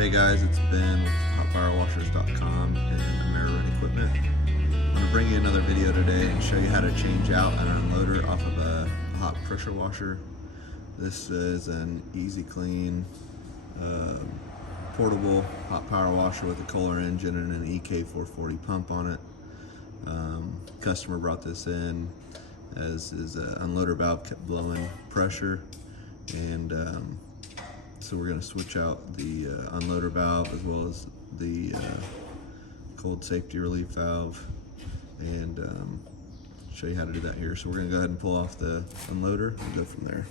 Hey guys, it's Ben with HotPowerWashers.com and AmeriRed Equipment. I'm going to bring you another video today and show you how to change out an unloader off of a hot pressure washer. This is an easy clean, portable hot power washer with a Kohler engine and an EK440 pump on it. Customer brought this in as his unloader valve kept blowing pressure, and so we're going to switch out the unloader valve as well as the cold safety relief valve, and show you how to do that here. So we're going to go ahead and pull off the unloader and go from there.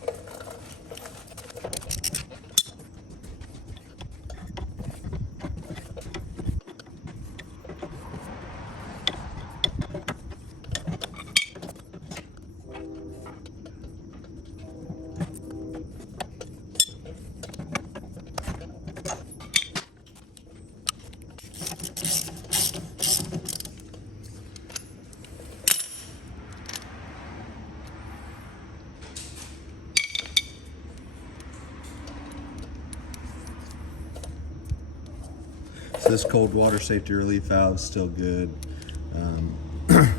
So this cold water safety relief valve is still good.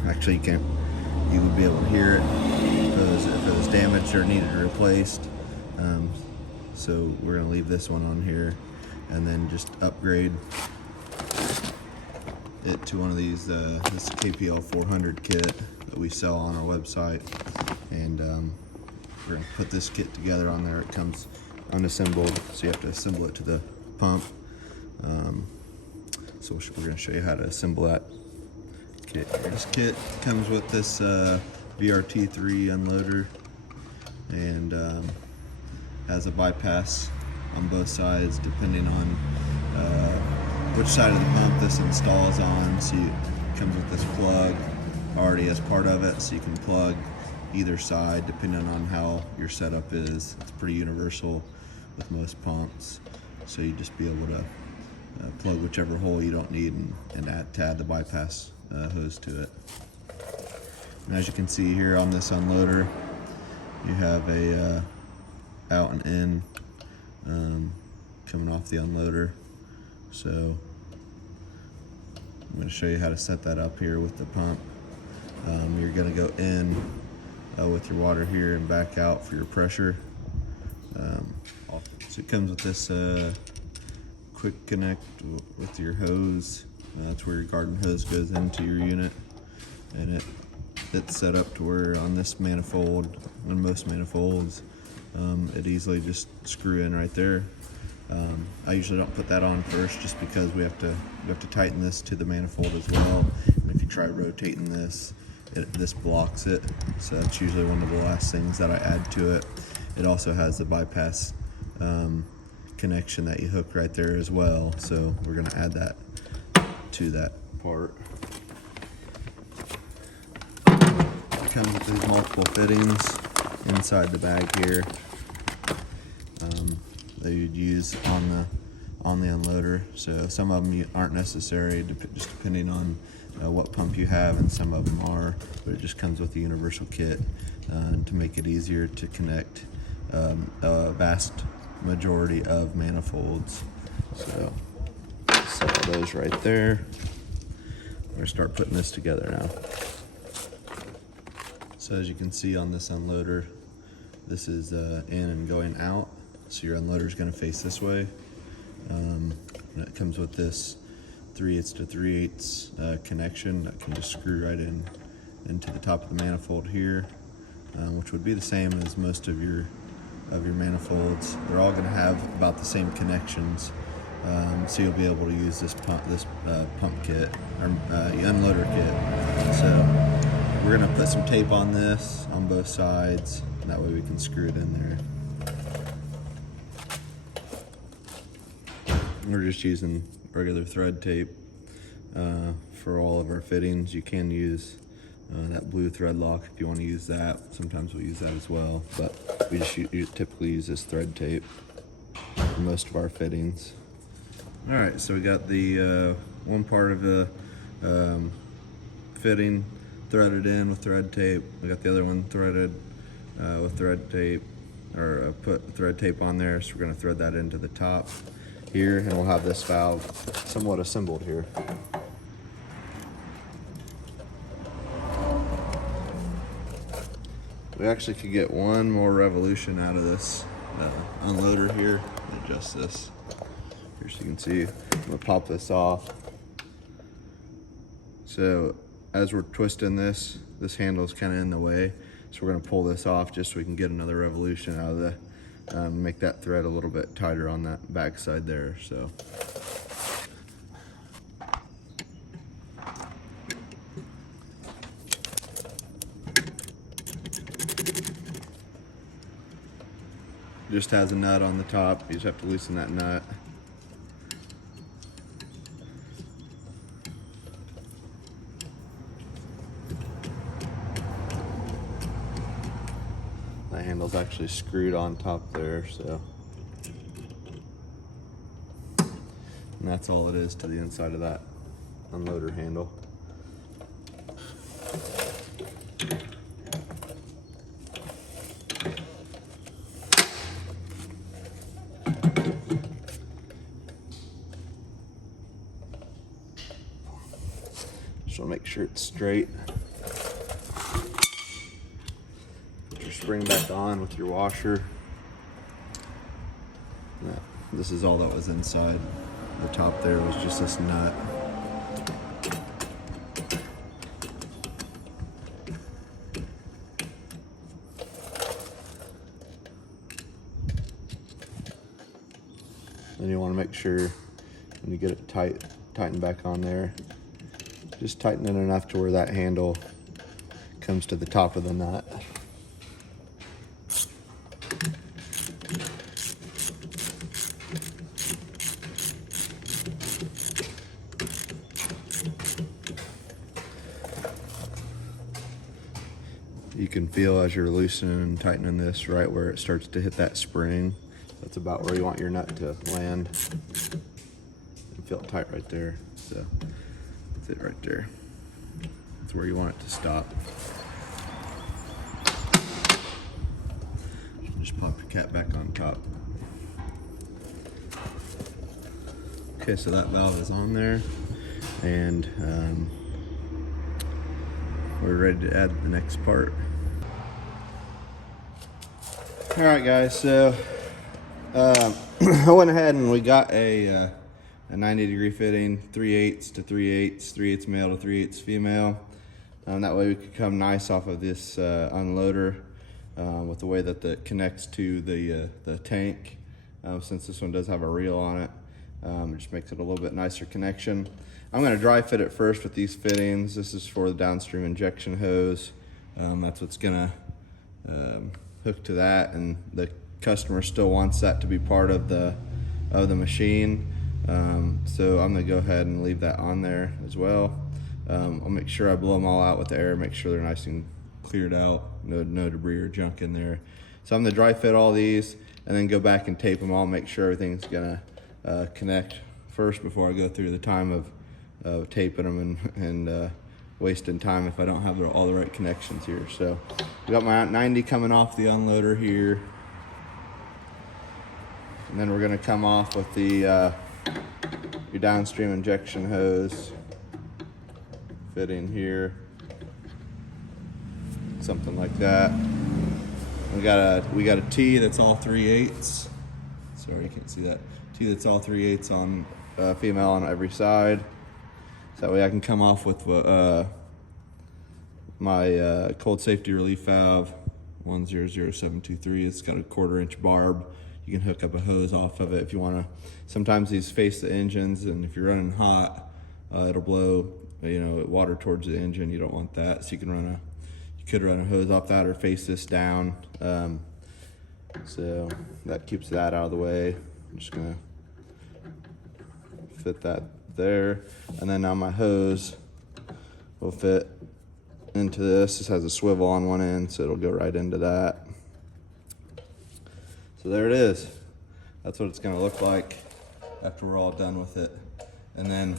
Actually, you would be able to hear it if it was damaged or needed replaced. So we're going to leave this one on here and then just upgrade it to one of these, this KPL 400 kit that we sell on our website. And we're going to put this kit together on there. It comes unassembled, so you have to assemble it to the pump. So we're going to show you how to assemble that kit. This kit comes with this VRT3 unloader, and has a bypass on both sides depending on which side of the pump this installs on. So it comes with this plug already as part of it, so you can plug either side depending on how your setup is. It's pretty universal with most pumps, so you just be able to plug whichever hole you don't need and add the bypass hose to it. And as you can see here on this unloader, you have a out and in coming off the unloader. So I'm going to show you how to set that up here with the pump. You're going to go in with your water here and back out for your pressure. So it comes with this quick connect with your hose. That's where your garden hose goes into your unit, and it's set up to where on this manifold, on most manifolds, it easily just screw in right there. I usually don't put that on first just because we have to tighten this to the manifold as well, and if you try rotating this, this blocks it, so that's usually one of the last things that I add to it. It also has the bypass connection that you hook right there as well, so we're going to add that to that part. It comes with these multiple fittings inside the bag here that you'd use on the unloader. So some of them aren't necessary, just depending on what pump you have, and some of them are, but it just comes with the universal kit to make it easier to connect a vast majority of manifolds. So set those right there. We're gonna start putting this together now. So as you can see on this unloader, this is in and going out, so your unloader is going to face this way. And it comes with this 3/8 to 3/8 connection that can just screw right into the top of the manifold here, which would be the same as most of your manifolds. They're all going to have about the same connections, so you'll be able to use this pump kit or unloader kit. So we're going to put some tape on this on both sides, and that way we can screw it in there. We're just using regular thread tape for all of our fittings. You can use that blue thread lock if you want to use that. Sometimes we'll use that as well, but we just typically use this thread tape for most of our fittings. All right, so we got the one part of the fitting threaded in with thread tape. We got the other one threaded with thread tape, or put thread tape on there, so we're going to thread that into the top. here, and we'll have this valve somewhat assembled here. We actually could get one more revolution out of this unloader here. Adjust this here so you can see. I'm gonna pop this off. So as we're twisting this handle is kind of in the way, so we're gonna pull this off just so we can get another revolution out of the, make that thread a little bit tighter on that back side there. So. Just has a nut on the top. You just have to loosen that nut. That handle's actually screwed on top there, so. And that's all it is to the inside of that unloader handle. Just want to make sure it's straight. Put your spring back on with your washer. Yeah, this is all that was inside. The top there was just this nut. Then you want to make sure when you get it tighten back on there. Just tighten it enough to where that handle comes to the top of the nut. You can feel as you're loosening and tightening this right where it starts to hit that spring. That's about where you want your nut to land. And feel it tight right there. So. It right there. That's where you want it to stop. Just pop your cap back on top. Okay, so that valve is on there, and we're ready to add the next part. All right, guys. So I went ahead and we got a 90-degree fitting, 3/8 to 3/8, 3/8 male to 3/8 female. That way we could come nice off of this unloader with the way that it connects to the tank. Since this one does have a reel on it, it just makes it a little bit nicer connection. I'm going to dry fit it first with these fittings. This is for the downstream injection hose. That's what's going to hook to that, and the customer still wants that to be part of the machine. So I'm gonna go ahead and leave that on there as well. I'll make sure I blow them all out with the air, make sure they're nice and cleared out, no debris or junk in there. So I'm gonna dry fit all these and then go back and tape them all, make sure everything's gonna connect first before I go through the time of taping them and wasting time if I don't have all the right connections here. So we got my 90 coming off the unloader here. And then we're gonna come off with the your downstream injection hose fitting here, something like that. We got a T that's all 3/8. Sorry, you can't see that. T that's all 3/8 on female on every side. So that way I can come off with my cold safety relief valve 100723. It's got a 1/4 inch barb. You can hook up a hose off of it if you want to. Sometimes these face the engines, and if you're running hot, it'll blow water towards the engine. You don't want that, so you could run a hose off that or face this down. So that keeps that out of the way. I'm just gonna fit that there, and then now my hose will fit into this. This has a swivel on one end, so it'll go right into that. So there it is. That's what it's gonna look like after we're all done with it. And then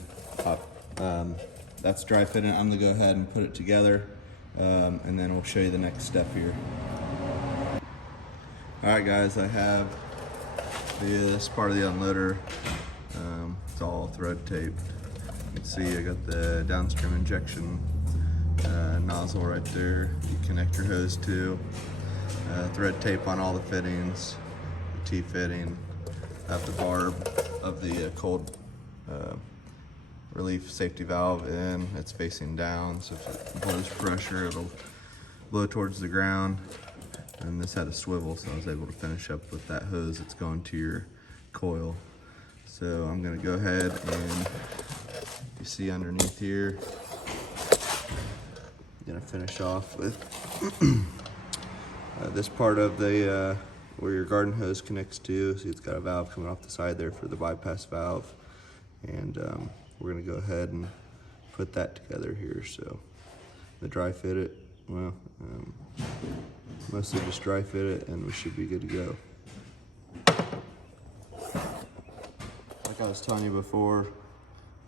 that's dry fitting. I'm gonna go ahead and put it together, and then we'll show you the next step here. All right, guys, I have This part of the unloader, it's all thread taped. You can see I got the downstream injection nozzle right there. You connect your hose to. Thread tape on all the fittings, the T-fitting. I have the barb of the cold relief safety valve in. It's facing down, so if it blows pressure, it'll blow towards the ground. And this had a swivel, so I was able to finish up with that hose that's going to your coil. So I'm gonna go ahead and you see underneath here, I'm gonna finish off with this part of the where your garden hose connects to. See, it's got a valve coming off the side there for the bypass valve, and we're gonna go ahead and put that together here. So the dry fit it, well, mostly just dry fit it, and we should be good to go. Like I was telling you before,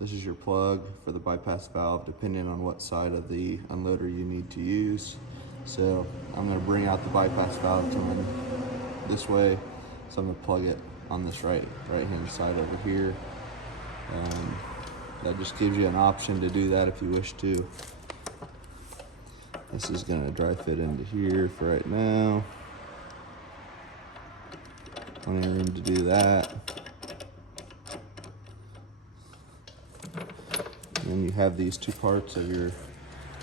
this is your plug for the bypass valve, depending on what side of the unloader you need to use. So I'm going to bring out the bypass valve coming this way, so I'm going to plug it on this right hand side over here. That just gives you an option to do that if you wish to. This is going to dry fit into here for right now. Plenty of room to do that. And then you have these two parts of your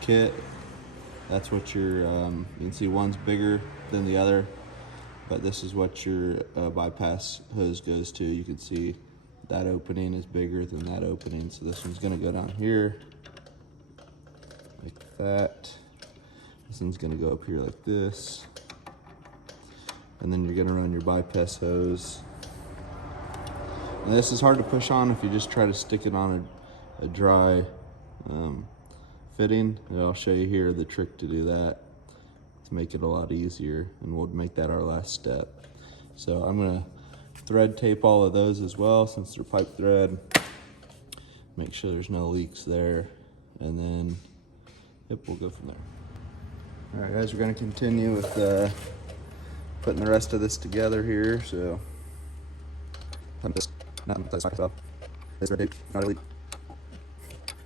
kit. That's what your, you can see one's bigger than the other, but this is what your bypass hose goes to. You can see that opening is bigger than that opening. So this one's gonna go down here, like that. This one's gonna go up here like this. And then you're gonna run your bypass hose. And this is hard to push on if you just try to stick it on a dry fitting. And I'll show you here the trick to do that to make it a lot easier, and we'll make that our last step. So I'm gonna thread tape all of those as well, since they're pipe thread. Make sure there's no leaks there, and then yep, we'll go from there. All right, guys, we're gonna continue with putting the rest of this together here. So this red tape, not a leak.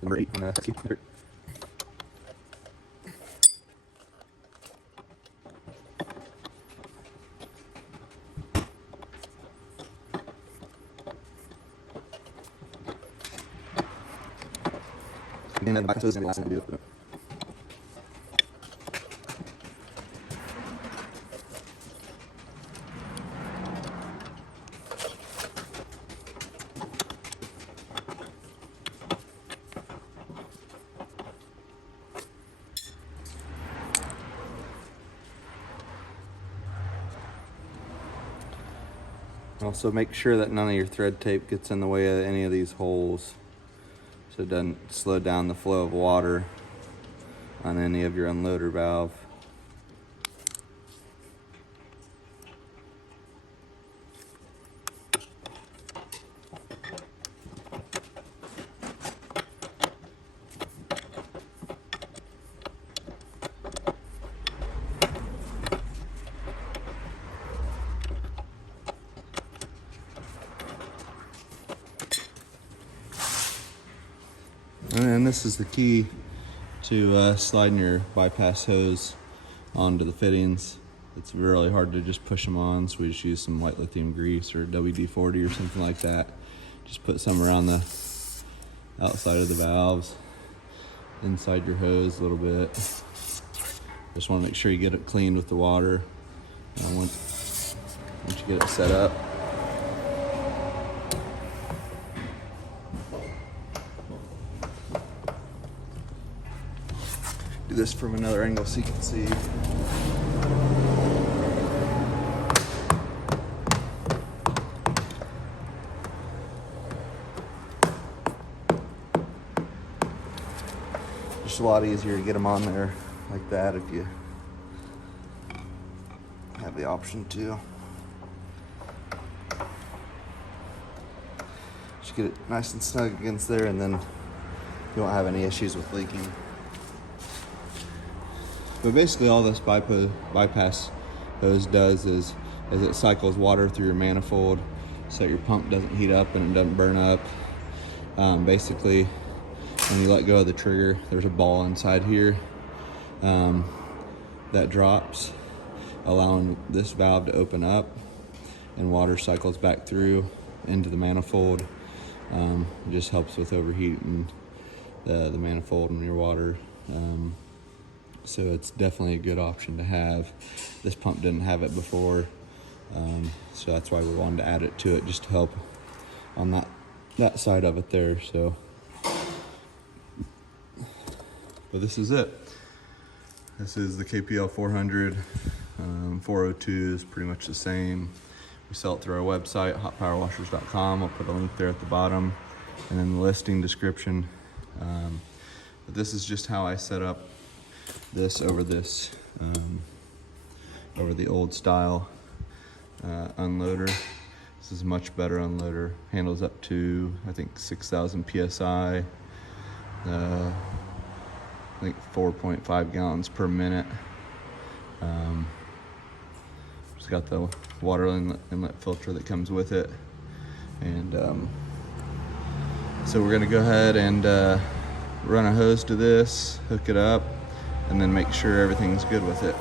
Number 8 on Husky. And then the back is going to be the last thing to do. Also make sure that none of your thread tape gets in the way of any of these holes, so it doesn't slow down the flow of water on any of your unloader valve. And this is the key to sliding your bypass hose onto the fittings. It's really hard to just push them on, so we just use some white lithium grease or WD-40 or something like that. Just put some around the outside of the valves, inside your hose a little bit. Just want to make sure you get it cleaned with the water. And once you get it set up, do this from another angle so you can see. Just a lot easier to get them on there like that if you have the option to. Just get it nice and snug against there, and then you won't have any issues with leaking. But basically all this bypass hose does is it cycles water through your manifold, so your pump doesn't heat up and it doesn't burn up. Basically, when you let go of the trigger, there's a ball inside here that drops, allowing this valve to open up, and water cycles back through into the manifold. It just helps with overheating the manifold in your water. So it's definitely a good option to have. This pump didn't have it before, so that's why we wanted to add it to it, just to help on that side of it there. So, but this is it. This is the KPL 400. 402 is pretty much the same. We sell it through our website, hotpowerwashers.com. I'll put a link there at the bottom, and then the listing description. But this is just how I set up this over the old style unloader. This is a much better unloader. Handles up to, I think, 6,000 PSI. I think 4.5 gallons per minute. It's got the water inlet filter that comes with it. And so we're gonna go ahead and run a hose to this, hook it up, and then make sure everything's good with it.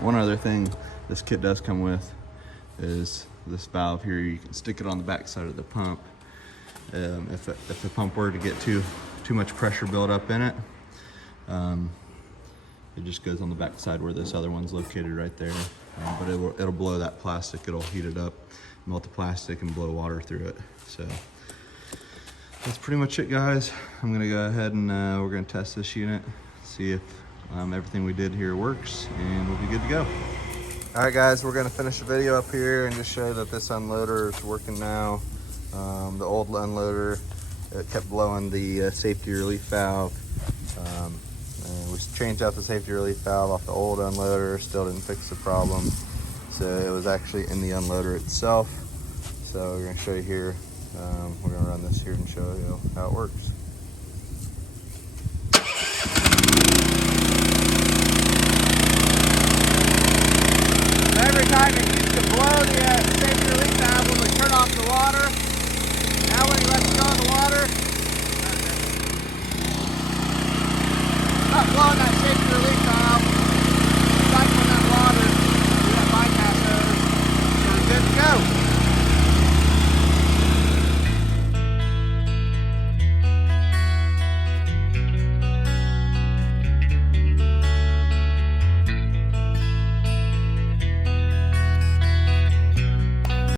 One other thing this kit does come with is this valve here. You can stick it on the back side of the pump. If the pump were to get too much pressure built up in it, it just goes on the back side where this other one's located right there. But it'll blow that plastic. It'll heat it up, melt the plastic, and blow water through it. So that's pretty much it, guys. I'm gonna go ahead and we're gonna test this unit, see if everything we did here works, and we'll be good to go. All right, guys, we're gonna finish the video up here and just show that this unloader is working now. The old unloader, it kept blowing the safety relief valve. And we changed out the safety relief valve off the old unloader, still didn't fix the problem. So it was actually in the unloader itself. So we're gonna show you here. We're gonna run this here and show you how it works.